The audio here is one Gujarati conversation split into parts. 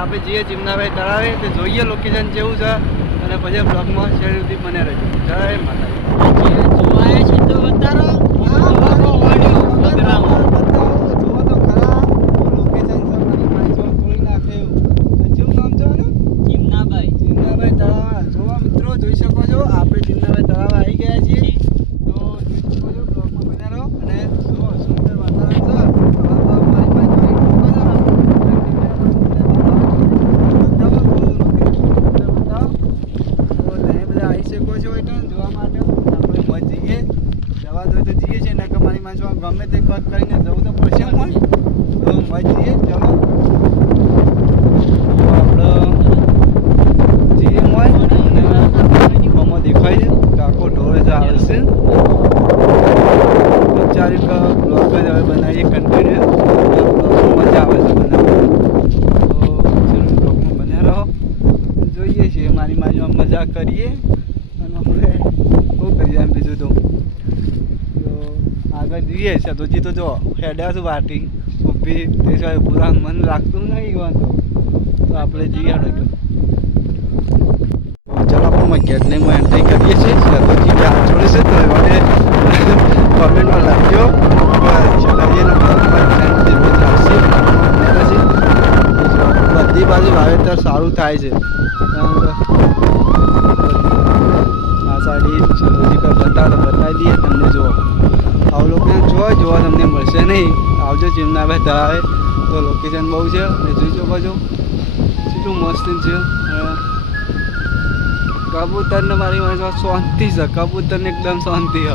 આપણે જઈએ ચિમનાભાઈ તળાવે તે જોઈએ લોકેશન જેવું છે. અને પછી બ્લોગમાં શેર સુધી બને રહેજો. જય માતા ચીમનાભાઈ ચિમનાભાઈ તળાવ જોવા મિત્રો જોઈ શકો છો આપણે ચિમનાભાઈ તળાવ આવી ગયા છીએ તો જોઈ શકો છો બ્લોગમાં બન્યા રહો અને જુઓ સુંદર વાતાવરણ છે તળાવમાં મારી પાસે એક લોકો છે. બતાવો, બતાવો. તો તમે બધા આવી શકો છો એટલે જોવા માટે આપણે મત જઈએ જવા દો તો જઈએ છીએ નકર મારી માણસો ગમે તે કટ કરીને જવું તો પડશે પણ તો મત જઈએ ચલો તો આપણે જઈએ મોય અને આમાં દેખાય છે કાકો ઢોર જ આવે છે તો ચાર એક બ્લોગ જ હવે બનાવીએ કન્ટિન્યુ મજા આવે છે બનાવવાની તો ચલો બ્લોગમાં બન્યા રહો જોઈએ છીએ મારી મારીમાં મજા કરીએ અને આપણે શું કરીએ એમ બીજું તો? તો આગળ જઈએ છે તો જો, હેડ્યા છું વાટી ઊભી તે સિવાય પૂરા મન લાગતું નહીં વાંધો તો. આપણે જઈએ હેડો ચાલો, આપણે ગેટને એન્ટ્રી કરીએ છીએ. સતોજી ત્યાં છોડે છે, તો એવાને કોમેન્ટમાં લખજો. બધી બાજુ વાવેતર સારું થાય છે. સતોજી બતાવી દઈએ તમને, જુઓ. આવું લોકેશન જોવા જોવા તમને મળશે નહીં. આવજો ચીમનાભાઈ તળાવે તો લોકેશન બહુ છે. અને જોઈ બાજુ કેટલું મસ્ત છે. કબૂતરને મારી પાસે શાંતિ છે. કબૂતરને એકદમ શાંતિ હ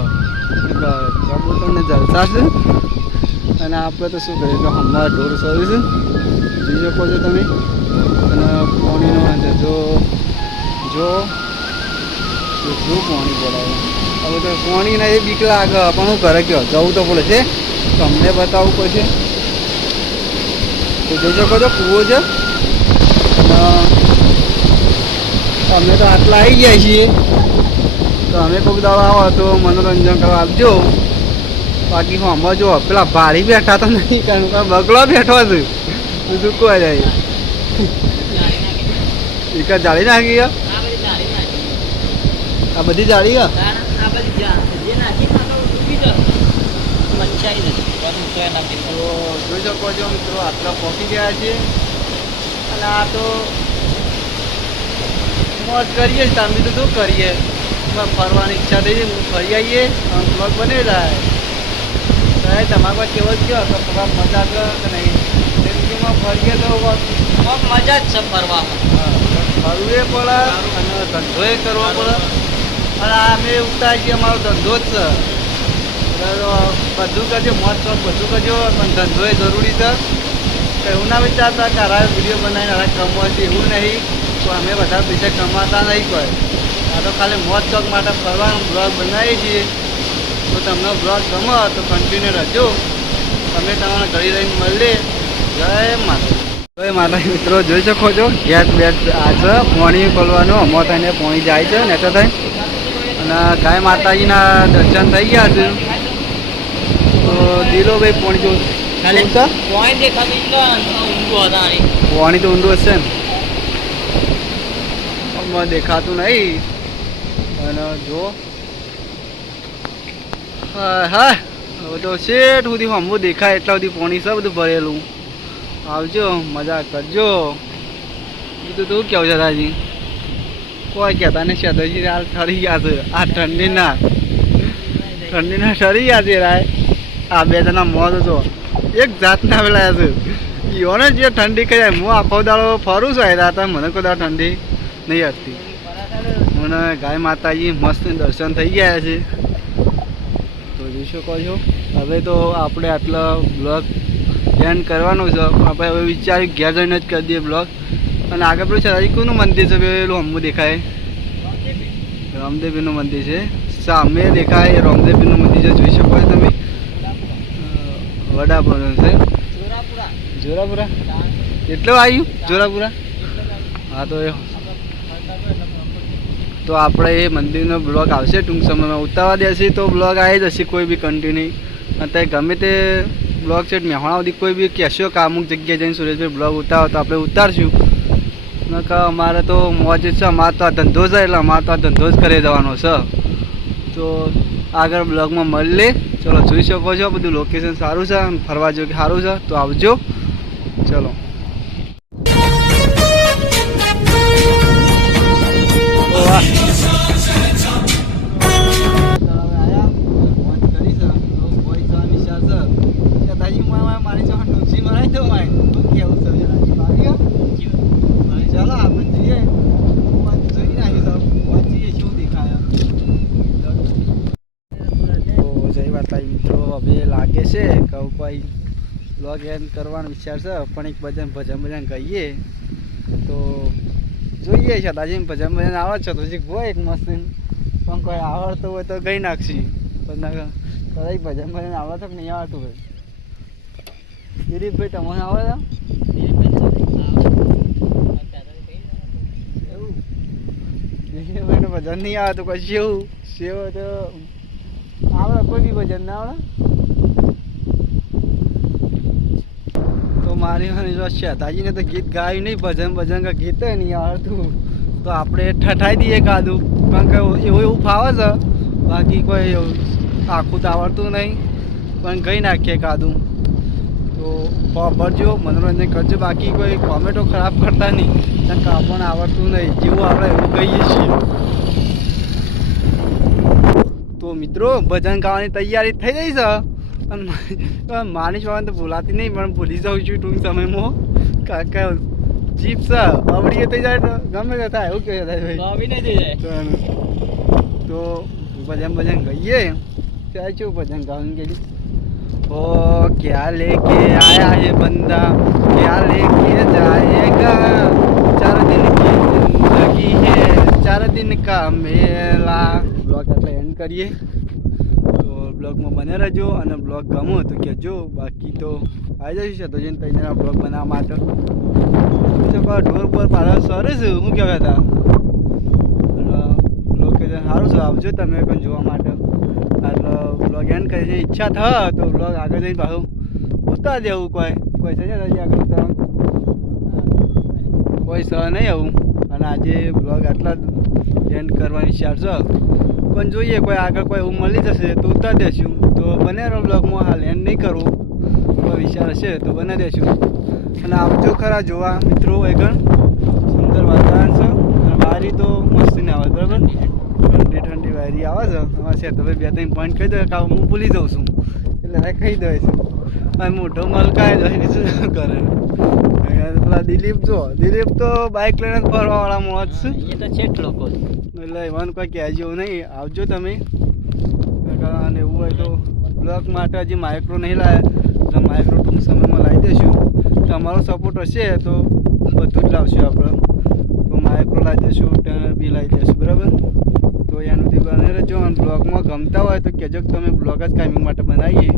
કબૂતરને જલસા છે. અને આપણે તો શું કરીએ? કે હમણાં ઢોર સર્વિસ જોઈ શકો છો તમે. અને પાણીનો જો જો કેટલું પાણી પડાવે હવે તો કોણી એ બીક લાગે. પણ હું ઘરે કયો જવું તો પડે છે. તમને બતાવવું પડશે. તો જોઈ શકો છો કૂવો છે. અમે તો આટલા આવી ગયા છીએ. તો અમે કોઈક દાડો આવો તો મનોરંજન કરવા આપજો બાકી હું આમાં જો પેલા ભાડી બેઠા તો નહીં, કારણ કે બગલો બેઠો છે. બીજું કોઈ જાય. એક જાળી નાખી આ બધી જાળી ગયા તો જોઈ શકો છો મિત્રો આટલા પહોંચી ગયા છે અને આ તો મોજ કરીએ જ તમે તો શું કરીએ ફરવાની ઈચ્છા થઈ હું ફરી આવીએ બ્લોગ બની જાય સાહેબ તમારા પાસે કેવો જ કે થોડા મજા કર કે નહીં જિંદગીમાં ફરીએ તો મજા જ છે ફરવામાં ફરવું પડે અને ધંધો એ કરવો પડે આ અમે ઉતારી છીએ, અમારો ધંધો જ છે. બધું કરજો મોજ શોખ બધું કરજો, પણ ધંધો એ જરૂરી છે. તો એવું ના વિચારતા કે આરા વીડિયો બનાવીને આરા કમવા છે એવું નહીં. તો અમે બધા પૈસા કમાતા નહીં કોઈ. આ તો ખાલી મોજ શોખ માટે ફરવાનો બ્લોગ બનાવીએ છીએ. તો તમને બ્લોગ ગમો તો કન્ટિન્યુ રહેજો. તમે તમારા ઘરે રહીને મળીએ. જય માતા જય માતા મિત્રો, જોઈ શકો છો? ગેસ બેસ આ છે, પોણી ખોલવાનું. અમો થઈને પોણી જાય છે ને તો થાય. અને ગાય માતાજીના દર્શન થઈ ગયા છે. તો દિલો ભાઈ પોણી પાણી તો ઊંડું હશે ને દેખાતું નહીં. અને જો. હા હા. હવે તો શેઠ સુધી હમવું દેખાય એટલા સુધી પોણી છે બધું ભરેલું. આવજો મજા કરજો. બીજું તું કેવું છે દાજી કોઈ કહેતા ને શેતરજી હાલ ઠરી ગયા છે આ ઠંડીના ઠંડીના ઠરી ગયા છે રાય આ બે જણા મોત છો એક જાતના પેલા છે યોને જે ઠંડી કહે હું આખો દાડો ફરું છું આવ્યા હતા મને કોઈ દાડો ઠંડી નહીં હતી મને ગાય માતાજી મસ્ત દર્શન થઈ ગયા છે. તો જોઈ શકો છો હવે તો આપણે આટલો બ્લોગ એન્ડ કરવાનું છે. આપણે હવે વિચાર્યું ઘેર જઈને જ કરી દઈએ બ્લોગ અને આગળ પેલું છે કોનું મંદિર છે, પેલું હમું દેખાય. રામદેવીનું મંદિર છે. સામે દેખાય રામદેવીનું મંદિર છે, જોઈ શકો છો તમે. વડાપ્રધાન છે. જોરાપુરા? એટલું આવ્યું? જોરાપુરા? હા, તો એ. તો આપણે એ મંદિરનો બ્લોગ આવશે, ટૂંક સમયમાં ઉતારવા દેશે. તો બ્લોગ આવી જશે, કોઈ બી કન્ટિન્યુ અત્યારે ગમે તે બ્લોગ છે, મહેણા સુધી કોઈ બી કહેશો કે અમુક જગ્યાએ જઈને સુરેશભાઈ બ્લોગ ઉતારો, તો આપણે ઉતારશું. અમારે તો મોજ છે અમારે તો ધંધો છે, એટલે અમારે તો ધંધો જ કરી જવાનો છે. તો આગળ બ્લોગમાં લે ચલો, જોઈ શકો છો, બધું લોકેશન સારું છે ફરવા જેવું સારું છે, તો આવજો. ચલો. બ્લોગ એન્ડ કરવાનો વિચાર છે, પણ એક ભજન ભજન ભજન કહીએ તો જોઈએ છે દાજી ભજન ભજન આવે છે, તો હજી હોય એક મસ્ત પણ કોઈ આવડતું હોય તો ગઈ નાખશી. કદાચ ભજન ભજન આવડે તો નહીં આવડતું હોય. દિલીપભાઈ, તમને આવડે છે? દિલીપભાઈને ભજન નહીં આવે તો પછી એવું? સેવ તો, આવડે, કોઈ બી ભજન ના આવડે તો મારી શેતાજીને તો ગીત ગાયું નહીં, ભજન ભજન કે ગીત નહીં આવડતું તો. આપણે ઠઠાઈ દઈએ કાદું કારણ કે એવું એવું ફાવે છે. બાકી કોઈ આખું તો આવડતું નહીં. પણ ગઈ નાખીએ કાદું તો ભરજો, મનોરંજન કરજો. બાકી કોઈ કોમેન્ટો ખરાબ કરતા નહીં. કારણ કે આપણને આવડતું નહીં. જેવું આપણે એવું કહીએ છીએ. તો મિત્રો, ભજન ગાવાની તૈયારી થઈ ગઈ છે. અને માની જવાનું તો ભૂલાતી નહીં પણ ભૂલી જાઉં છું ટૂંક સમયમાં કારણ કે જીપ છે અવડીએ થઈ જાય તો ગમે તે થાય એવું કહે થાય ભાઈ તો ભજન ભજન ગઈએ ત્યાં શું ભજન ગાવાનું ગયેલી ओ क्या लेके आया है बंदा क्या लेके जाएगा चार दिन की जिंदगी है चार दिन का मेला બ્લોગ એટલે એન્ડ કરીએ તો બ્લોગમાં બને રહેજો અને બ્લોગ ગમો તો કહેજો. બાકી તો આવી જઈશ તો જઈને તૈયાર બ્લોગ બનાવવા માટે. ઢોર પર પાડવા સરસ શું કહેવાય હતા લોકેશન સારું છે, આવજો તમે પણ જોવા માટે. એટલે બ્લોગ એન્ડ કરી છે ઈચ્છા થાય તો બ્લોગ આગળ જઈને પાછું પૂછતા દેવું કોઈ. કોઈ છે આગળ ઉતાર કોઈ સહ નહીં આવું. અને આજે બ્લોગ આટલા એન્ડ કરવાની ઈચ્છા છે. પણ જોઈએ કોઈ આગળ કોઈ એવું મળી જશે તો ઉતાર દેશું. તો બને રહો બ્લોગમાં હાલ એન્ડ નહીં કરું. કોઈ વિચાર હશે તો બને દેશું. અને આવજો ખરા જોવા મિત્રો આગળ સુંદર વાતાવરણ છે. અને વારી તો મસ્ત ને આવે, બરાબર? ઠંડી ઠંડી વાયરી આવે છે. અમારે છે, તો ભાઈ બે ત્રણ પોઈન્ટ કહી દો કે હું ભૂલી જાઉં છું. એટલે કહી દઉં છું અને મોઢો મલકાય ને શું કરે? પેલા દિલીપ જો. દિલીપ તો બાઇક લઈને જ ફરવાવાળા મોજ છે એ તો છેટ લોકો એટલે એવાનું કોઈ કહેજો નહીં. આવજો તમે. અને એવું હોય તો બ્લોક માટે હજી માઇક્રો નહીં લાવ્યા તો માઇક્રો ટૂંક સમયમાં લાવી દઈશું તમારો સપોર્ટ હશે તો બધું જ લાવશું આપણે. તો માઇક્રો લાવી દઈશું ટેનર બી લાવી દઈશું બરાબર? તો એનું થી બને રહેજો. અને બ્લોગમાં ગમતા હોય તો કહેજો કે તમે બ્લોગ જ કાયમી માટે બનાવીએ.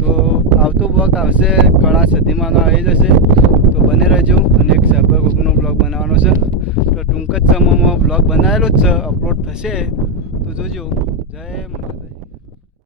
તો આવતો બ્લોગ આવશે, કળા સદીમાંનો આવી જશે. તો બને રહેજો અને એક સભ્યકનો બ્લોગ બનાવવાનો છે. તો ટૂંક જ સમયમાં બ્લોગ બનાવેલો જ છે અપલોડ થશે. તો જોજો. જય